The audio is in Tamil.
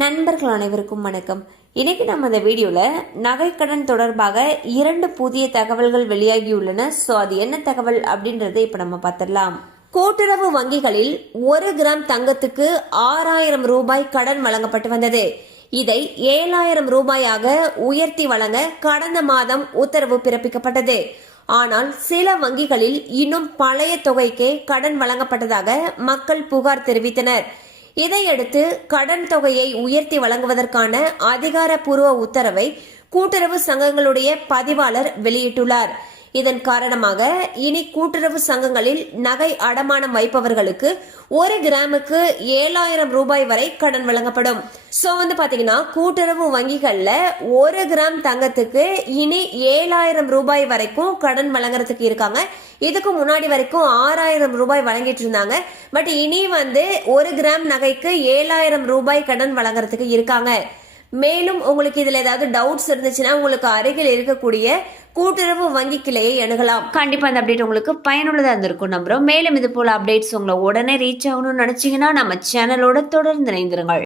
நண்பர்கள் அனைவருக்கும் வணக்கம். இன்னைக்கு நம்ம இந்த வீடியோல நகைக்கடன் தொடர்பாக 2 புதிய தகவல்கள் வெளியாகியுள்ளன. ஸோ அது என்ன தகவல் அப்படின்றத இப்ப நம்ம பார்த்துடலாம். கூட்டுறவு வங்கிகளில் 1 கிராம் தங்கத்துக்கு 6000 ரூபாய் கடன் வழங்கப்பட்டு வந்தது. இதை 7000 ரூபாயாக உயர்த்தி வழங்க கடந்த மாதம் உத்தரவு பிறப்பிக்கப்பட்டது. ஆனால் சில வங்கிகளில் இன்னும் பழைய தொகைக்கே கடன் வழங்கப்பட்டதாக மக்கள் புகார் தெரிவித்தனர். இதையடுத்து கடன் தொகையை உயர்த்தி வழங்குவதற்கான அதிகாரப்பூர்வ உத்தரவை கூட்டுறவு சங்கங்களுடைய பதிவாளர் வெளியிட்டுள்ளார். இதன் காரணமாக இனி கூட்டுறவு சங்கங்களில் நகை அடமானம் வைப்பவர்களுக்கு 1 கிராமுக்கு 7000 ரூபாய் வரை கடன் வழங்கப்படும். சோ பாத்தீங்கன்னா கூட்டுறவு வங்கிகள்ல 1 கிராம் தங்கத்துக்கு இனி 7000 ரூபாய் வரைக்கும் கடன் வழங்குறதுக்கு இருக்காங்க. இதுக்கு முன்னாடி வரைக்கும் 6000 ரூபாய் வழங்கிட்டு இருந்தாங்க. பட் இனி 1 கிராம் நகைக்கு 7000 ரூபாய் கடன் வழங்குறதுக்கு இருக்காங்க. மேலும் உங்களுக்கு இதுல ஏதாவது டவுட்ஸ் இருந்துச்சுன்னா உங்களுக்கு அருகில் இருக்கக்கூடிய கூட்டுறவு வங்கி கிளையை அணுகலாம். கண்டிப்பா அந்த அப்டேட் உங்களுக்கு பயனுள்ளதா இருந்திருக்கும் நம்புறோம். மேலும் இது போல அப்டேட்ஸ் உங்களை உடனே ரீச் ஆகணும்னு நினைச்சீங்கன்னா நம்ம சேனலோட தொடர்ந்து இணைந்திருங்கள்.